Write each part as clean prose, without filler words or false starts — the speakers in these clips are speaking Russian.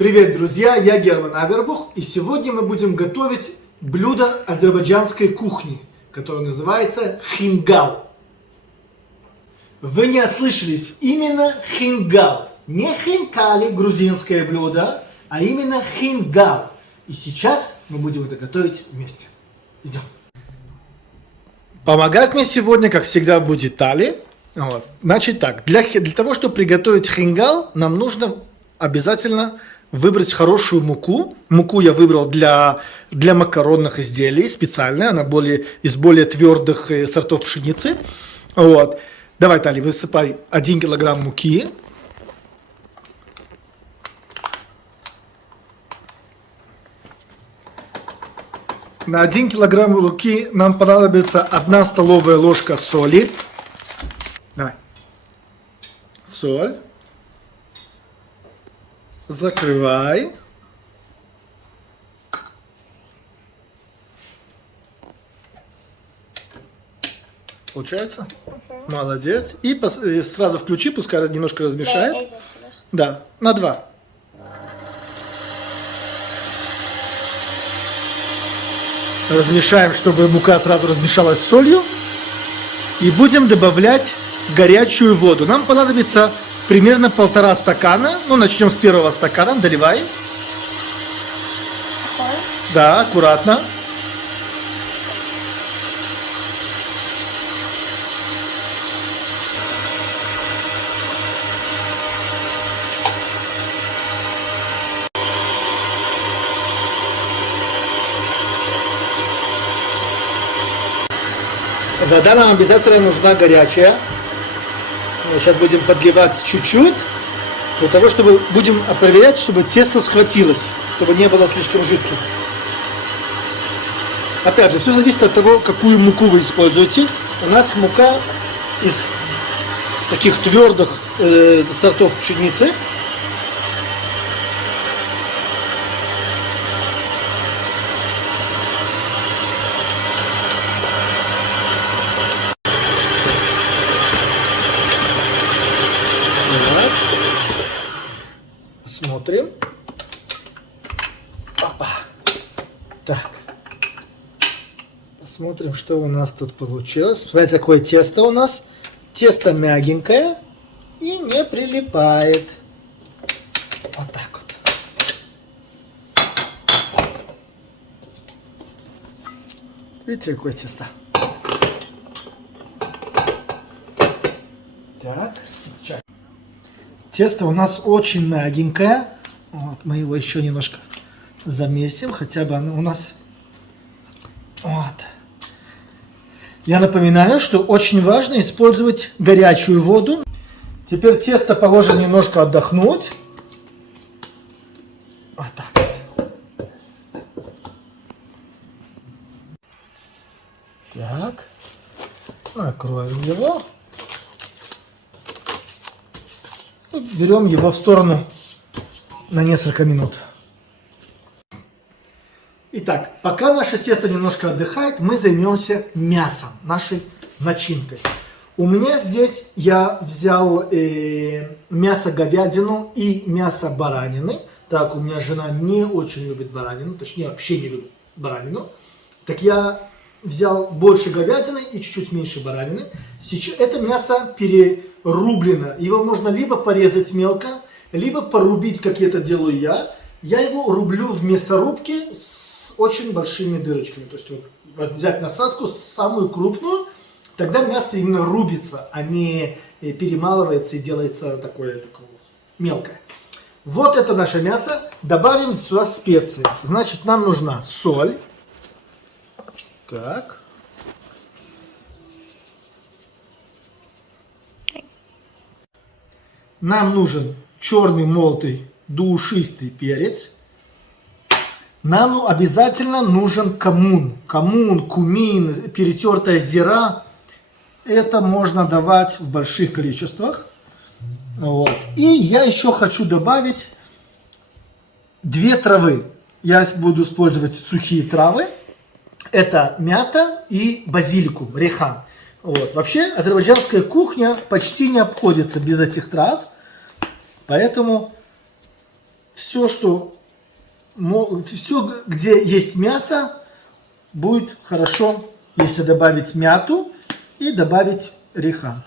Привет, друзья! Я Герман Авербух, и сегодня мы будем готовить блюдо азербайджанской кухни, которое называется хингал. Вы не ослышались, именно хингал. Не хинкали, грузинское блюдо, а именно хингал. И сейчас мы будем это готовить вместе. Идем. Помогать мне сегодня, как всегда, будет Али. Вот. Значит так, для того, чтобы приготовить хингал, нам нужно обязательно выбрать хорошую муку. Муку я выбрал для макаронных изделий специально, она из более твердых сортов пшеницы. Вот. Давай, Тали, высыпай 1 килограмм муки. На 1 килограмм муки нам понадобится 1 столовая ложка соли. Давай. Соль. Закрывай. Получается? Молодец. И сразу включи, пускай немножко размешает. Да, на 2. Размешаем, чтобы мука сразу размешалась с солью. И будем добавлять горячую воду. Нам понадобится примерно 1,5 стакана. Ну, начнем с первого стакана. Доливай. Да, аккуратно. Вода нам обязательно нужна горячая. Мы сейчас будем подливать чуть-чуть, для того, чтобы будем проверять, чтобы тесто схватилось, чтобы не было слишком жидким. Опять же, все зависит от того, какую муку вы используете. У нас мука из таких твердых сортов пшеницы. Смотрим. Опа. Так. Посмотрим, что у нас тут получилось. Смотрите, какое тесто у нас. Тесто мягенькое и не прилипает. Вот так вот. Видите, какое тесто? Так. Чай. Тесто у нас очень мягенькое. Вот, мы его еще немножко замесим, хотя бы оно у нас. Вот. Я напоминаю, что очень важно использовать горячую воду. Теперь тесто положим немножко отдохнуть. Вот так вот. Так. Накроем его. Берем его в сторону на несколько минут. Итак, пока наше тесто немножко отдыхает, мы займемся мясом, нашей начинкой. У меня здесь я взял мясо говядину и мясо баранины. Так, у меня жена не очень любит баранину, точнее вообще не любит баранину. Так я взял больше говядины и чуть-чуть меньше баранины. Сейчас это мясо перерублено. Его можно либо порезать мелко, либо порубить, как это делаю я. Я его рублю в мясорубке с очень большими дырочками. То есть вот, взять насадку самую крупную, тогда мясо именно рубится, а не перемалывается и делается такое мелкое. Вот это наше мясо. Добавим сюда специи. Значит, нам нужна соль. Так. Нам нужен черный молотый душистый перец. Нам обязательно нужен камун. Камун, кумин, перетертая зира. Это можно давать в больших количествах. Вот. И я еще хочу добавить 2 травы. Я буду использовать сухие травы. Это мята и базиликум, рехан. Вот. Вообще азербайджанская кухня почти не обходится без этих трав. Поэтому все, все, где есть мясо, будет хорошо, если добавить мяту и добавить рейхан,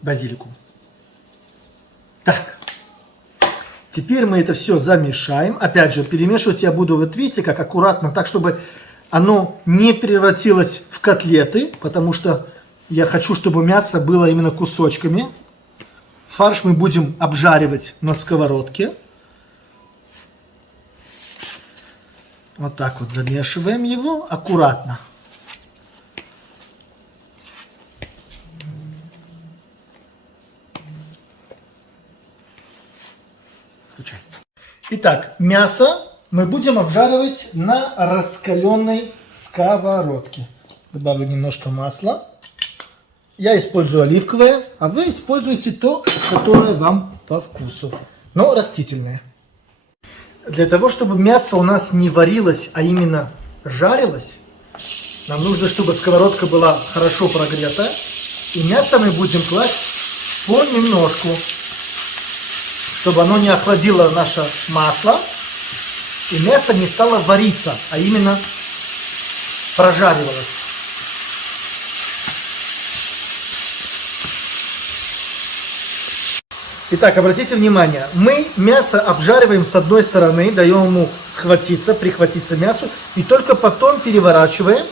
базилику. Так, теперь мы это все замешаем. Опять же, перемешивать я буду, вот видите, как аккуратно, так, чтобы оно не превратилось в котлеты, потому что я хочу, чтобы мясо было именно кусочками. Фарш мы будем обжаривать на сковородке. Вот так вот замешиваем его аккуратно. Итак, мясо мы будем обжаривать на раскаленной сковородке. Добавлю немножко масла. Я использую оливковое, а вы используете то, которое вам по вкусу, но растительное. Для того, чтобы мясо у нас не варилось, а именно жарилось, нам нужно, чтобы сковородка была хорошо прогрета. И мясо мы будем класть понемножку, чтобы оно не охладило наше масло. И мясо не стало вариться, а именно прожаривалось. Итак, обратите внимание, мы мясо обжариваем с одной стороны, даем ему схватиться, прихватиться мясу, и только потом переворачиваем.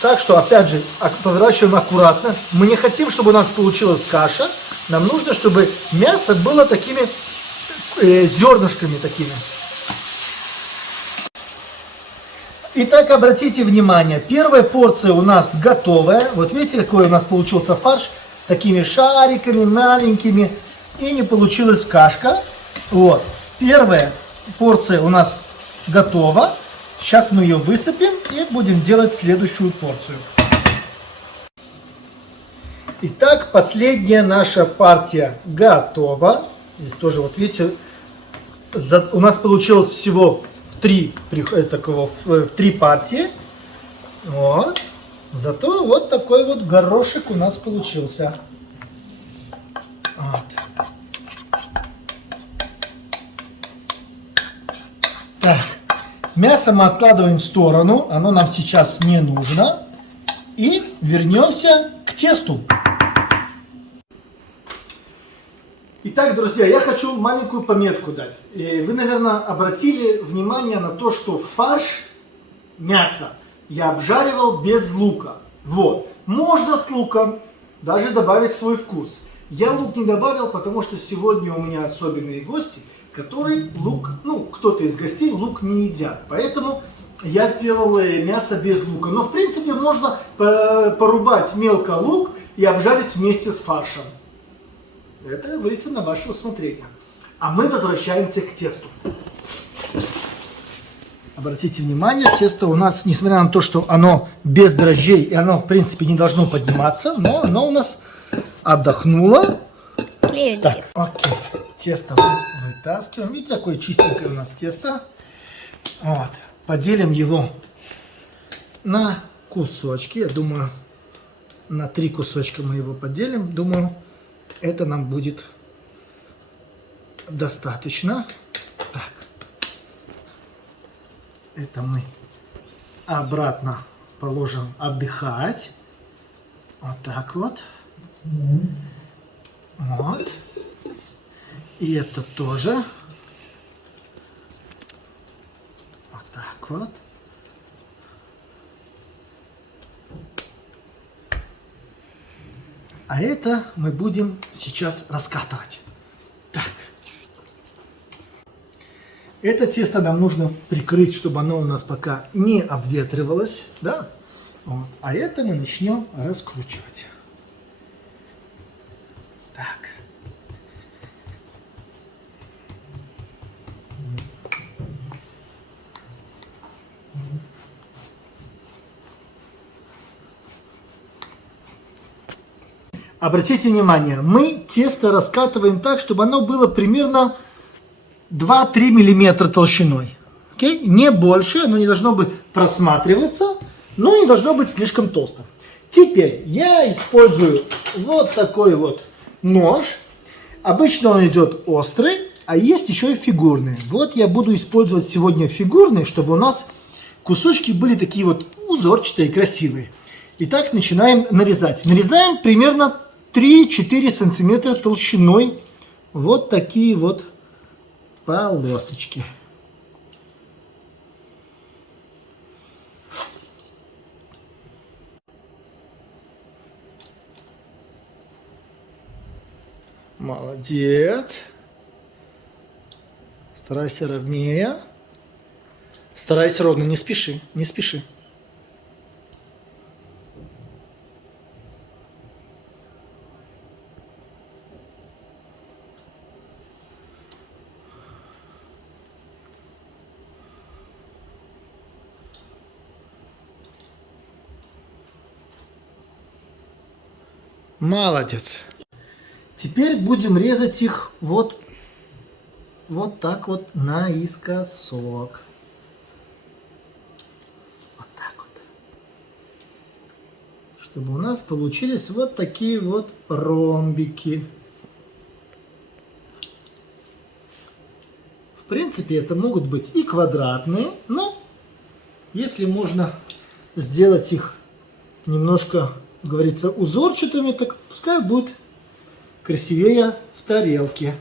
Так что, опять же, поворачиваем аккуратно. Мы не хотим, чтобы у нас получилась каша. Нам нужно, чтобы мясо было такими зернышками такими. Итак, обратите внимание, первая порция у нас готовая. Вот видите, какой у нас получился фарш? Такими шариками маленькими. И не получилась кашка. Вот. Первая порция у нас готова. Сейчас мы ее высыпем и будем делать следующую порцию. Итак, последняя наша партия готова. Здесь тоже, вот видите, у нас получилось всего в три партии. Вот. Зато вот такой вот горошек у нас получился. Вот. Так, мясо мы откладываем в сторону, оно нам сейчас не нужно. И вернемся к тесту. Итак, друзья, я хочу маленькую пометку дать. Вы, наверное, обратили внимание на то, что фарш мяса я обжаривал без лука. Вот. Можно с луком даже добавить свой вкус. Я лук не добавил, потому что сегодня у меня особенные гости, которые лук, кто-то из гостей лук не едят. Поэтому я сделал мясо без лука. Но в принципе можно порубать мелко лук и обжарить вместе с фаршем. Это, как говорится, на ваше усмотрение. А мы возвращаемся к тесту. Обратите внимание, тесто у нас, несмотря на то, что оно без дрожжей, и оно, в принципе, не должно подниматься, но оно у нас отдохнуло. Так, окей. Тесто вытаскиваем. Видите, какое чистенькое у нас тесто. Вот. Поделим его на кусочки. Я думаю, на 3 кусочка мы его поделим. Думаю, это нам будет достаточно. Так. Это мы обратно положим отдыхать. Вот так вот. Вот. И это тоже. Вот так вот. А это мы будем сейчас раскатывать. Так. Это тесто нам нужно прикрыть, чтобы оно у нас пока не обветривалось. Да? Вот. А это мы начнем раскручивать. Так. Обратите внимание, мы тесто раскатываем так, чтобы оно было примерно 2-3 мм толщиной. Okay? Не больше, оно не должно быть просматриваться, но не должно быть слишком толстым. Теперь я использую вот такой вот нож. Обычно он идет острый, а есть еще и фигурные. Вот я буду использовать сегодня фигурные, чтобы у нас кусочки были такие вот узорчатые, красивые. Итак, начинаем нарезать. Нарезаем примерно 3-4 сантиметра толщиной вот такие вот полосочки. Молодец. Старайся ровнее. Старайся ровно, не спеши, не спеши. Молодец. Теперь будем резать их вот так вот наискосок. Вот так вот. Чтобы у нас получились вот такие вот ромбики. В принципе, это могут быть и квадратные, но если можно сделать их немножко, как говорится, узорчатыми, так пускай будет красивее в тарелке.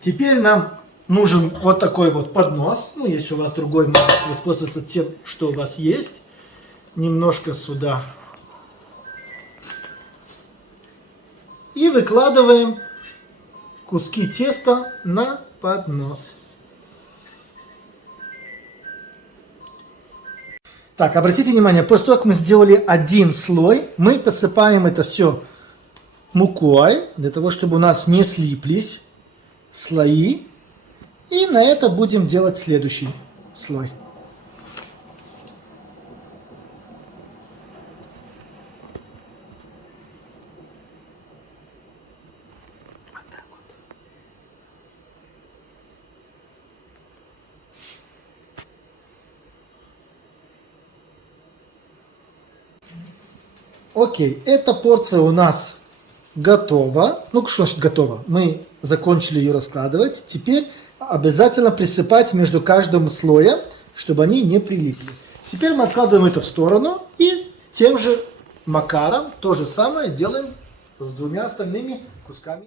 Теперь нам нужен вот такой вот поднос. Ну, если у вас другой, можете воспользоваться тем, что у вас есть. Немножко сюда. И выкладываем куски теста на поднос. Так, обратите внимание, после того, как мы сделали один слой, мы посыпаем это все мукой, для того, чтобы у нас не слиплись слои. И на это будем делать следующий слой. Вот так вот. Окей, эта порция у нас готова. Ну, что значит готова? Мы закончили ее раскладывать. Теперь обязательно присыпать между каждым слоем, чтобы они не прилипли. Теперь мы откладываем это в сторону и тем же макаром то же самое делаем с двумя остальными кусками.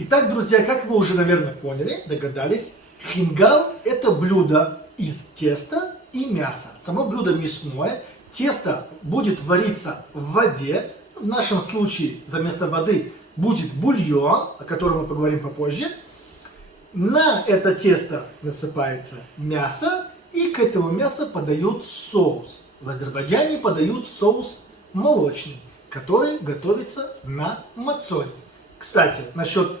Итак, друзья, как вы уже, наверное, поняли, догадались, хингал – это блюдо из теста и мяса. Само блюдо мясное. Тесто будет вариться в воде. В нашем случае вместо воды будет бульон, о котором мы поговорим попозже. На это тесто насыпается мясо, и к этому мясу подают соус. В Азербайджане подают соус молочный, который готовится на мацоне. Кстати, насчет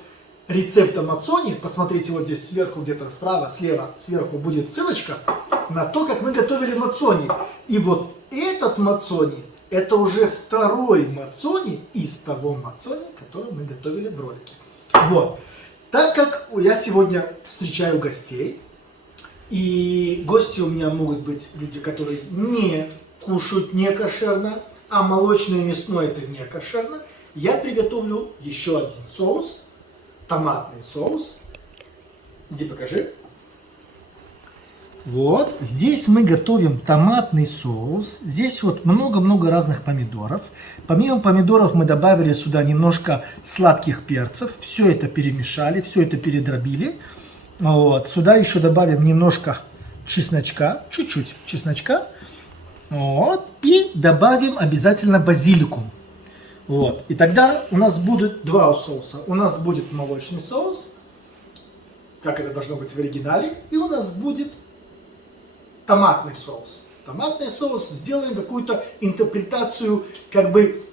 рецепта мацони, посмотрите вот здесь сверху, где-то справа, слева, сверху будет ссылочка на то, как мы готовили мацони. И вот этот мацони, это уже второй мацони из того мацони, который мы готовили в ролике. Вот. Так как я сегодня встречаю гостей, и гости у меня могут быть люди, которые не кушают не кошерно, а молочное и мясное это не кошерно, я приготовлю еще один соус, томатный соус. Иди покажи. Вот, здесь мы готовим томатный соус. Здесь вот много-много разных помидоров. Помимо помидоров мы добавили сюда немножко сладких перцев. Все это перемешали, все это передробили. Вот, сюда еще добавим немножко чесночка, чуть-чуть чесночка. Вот, и добавим обязательно базилику. Вот. И тогда у нас будет два соуса. У нас будет молочный соус, как это должно быть в оригинале, и у нас будет томатный соус. Томатный соус сделаем какую-то интерпретацию, как бы,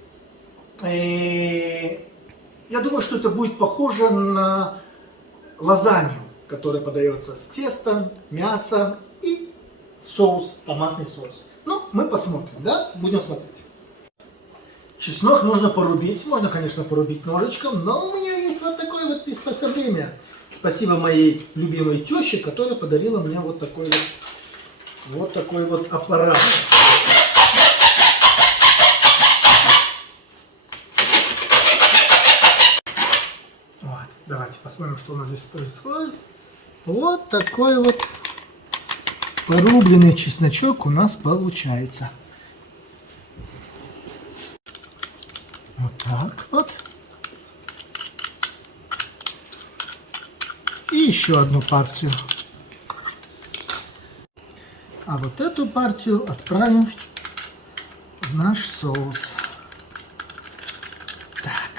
я думаю, что это будет похоже на лазанью, которая подается с тестом, мясом и соус, томатный соус. Ну, мы посмотрим, да? Будем смотреть. Чеснок нужно порубить. Можно, конечно, порубить ножичком, но у меня есть вот такое вот приспособление. Спасибо моей любимой теще, которая подарила мне вот такой вот аппарат. Вот, давайте посмотрим, что у нас здесь происходит. Вот такой вот порубленный чесночок у нас получается. Вот так вот. И еще одну партию. А вот эту партию отправим в наш соус. Так.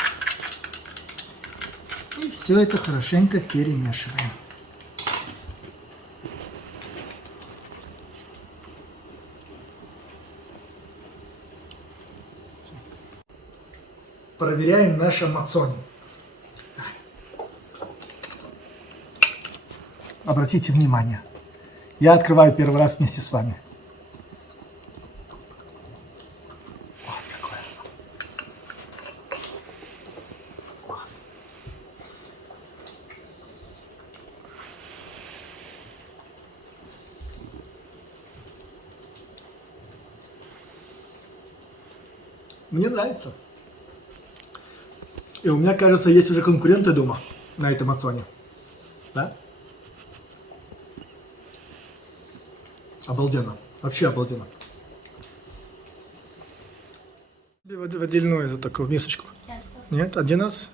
И все это хорошенько перемешиваем. Проверяем наше мацони. Обратите внимание, я открываю первый раз вместе с вами. Вот какое. Вот. Мне нравится. И у меня, кажется, есть уже конкуренты дома на этом мацони. Да? Обалденно. Вообще обалденно. В отдельную эту такую мисочку. Нет, один раз.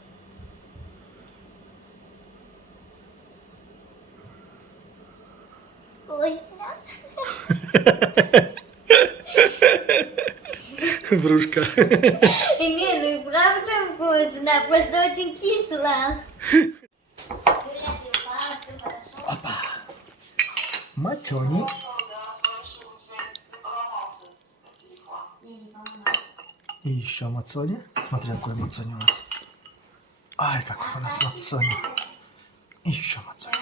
Вкусно. Врушка. Не, ну и правда вкусно, просто очень кисло. Мацони. И еще мацони. Смотри, какой мацони у нас. Ай, какой у нас мацони. И еще мацони.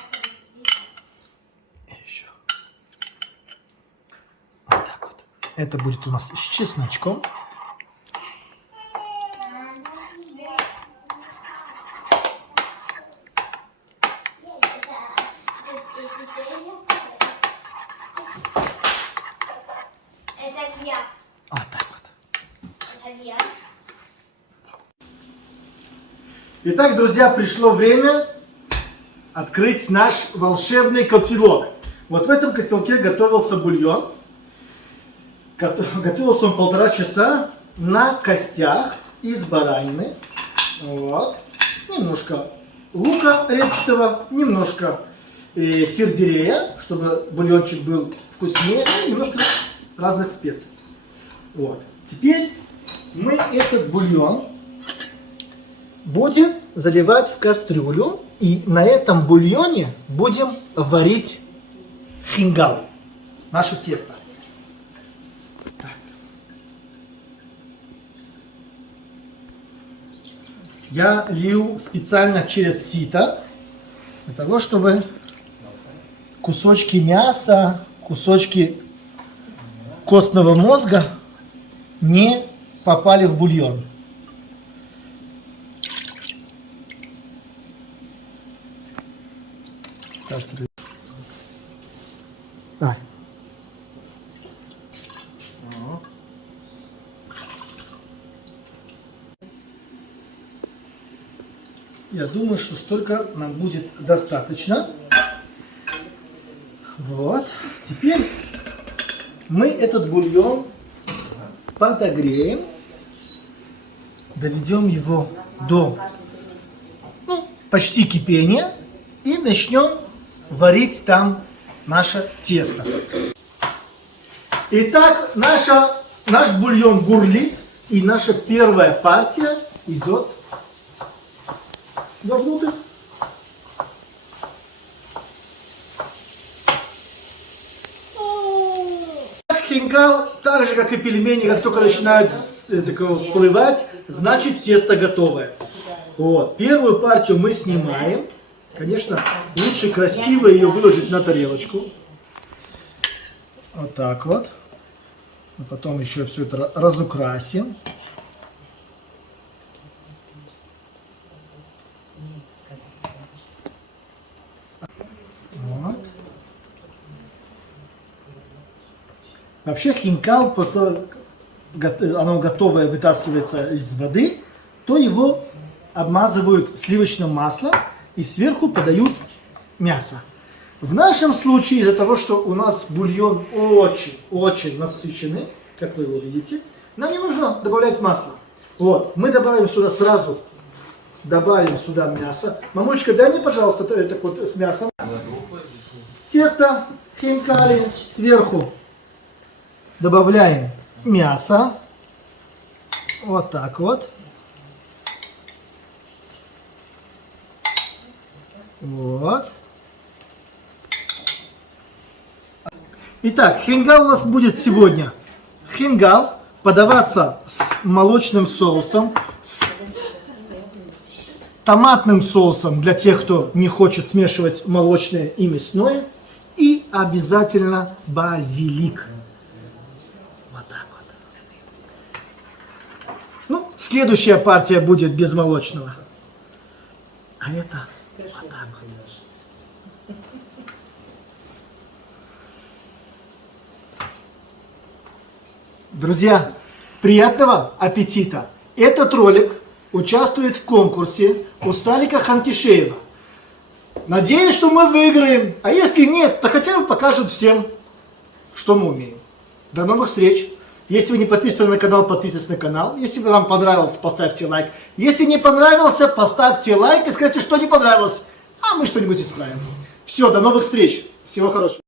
И еще. Вот так вот. Это будет у нас с чесночком. Это я. Вот так вот. Это я. Итак, друзья, пришло время открыть наш волшебный котелок. Вот в этом котелке готовился бульон. Готовился он 1,5 часа на костях из баранины. Вот. Немножко лука репчатого, немножко сельдерея, чтобы бульончик был вкуснее, и немножко разных специй. Вот. Теперь мы этот бульон будем заливать в кастрюлю, и на этом бульоне будем варить хингал, наше тесто. Так. Я лью специально через сито, для того, чтобы кусочки мяса, кусочки костного мозга не попали в бульон. Так. Я думаю, что столько нам будет достаточно. Вот. Теперь мы этот бульон подогреем, доведем его до почти кипения и начнем варить там наше тесто. Итак, наш бульон бурлит, и наша первая партия идет вовнутрь. Хинкал, так же как и пельмени, как только начинают всплывать, значит тесто готовое. Вот. Первую партию мы снимаем. Конечно, лучше красиво ее выложить на тарелочку. Вот так вот. А потом еще все это разукрасим. Вот. Вообще хинкал, после оно готовое вытаскивается из воды, то его обмазывают сливочным маслом и сверху подают мясо. В нашем случае, из-за того, что у нас бульон очень насыщенный, как вы его видите, нам не нужно добавлять масло. Вот, мы добавим сюда сразу, добавим сюда мясо. Мамулечка, дай мне, пожалуйста, это вот с мясом. Тесто хинкали, сверху добавляем мясо. Вот так вот. Вот. Итак, хингал у нас будет сегодня. Хингал подаваться с молочным соусом, с томатным соусом для тех, кто не хочет смешивать молочное и мясное. И обязательно базилик. Вот так вот. Ну, следующая партия будет без молочного. А это вот так вот. Друзья, приятного аппетита! Этот ролик участвует в конкурсе у Сталика Ханкишеева. Надеюсь, что мы выиграем. А если нет, то хотя бы покажут всем, что мы умеем. До новых встреч! Если вы не подписаны на канал, подписывайтесь на канал. Если вам понравилось, поставьте лайк. Если не понравился, поставьте лайк и скажите, что не понравилось. А мы что-нибудь исправим. Все, до новых встреч! Всего хорошего!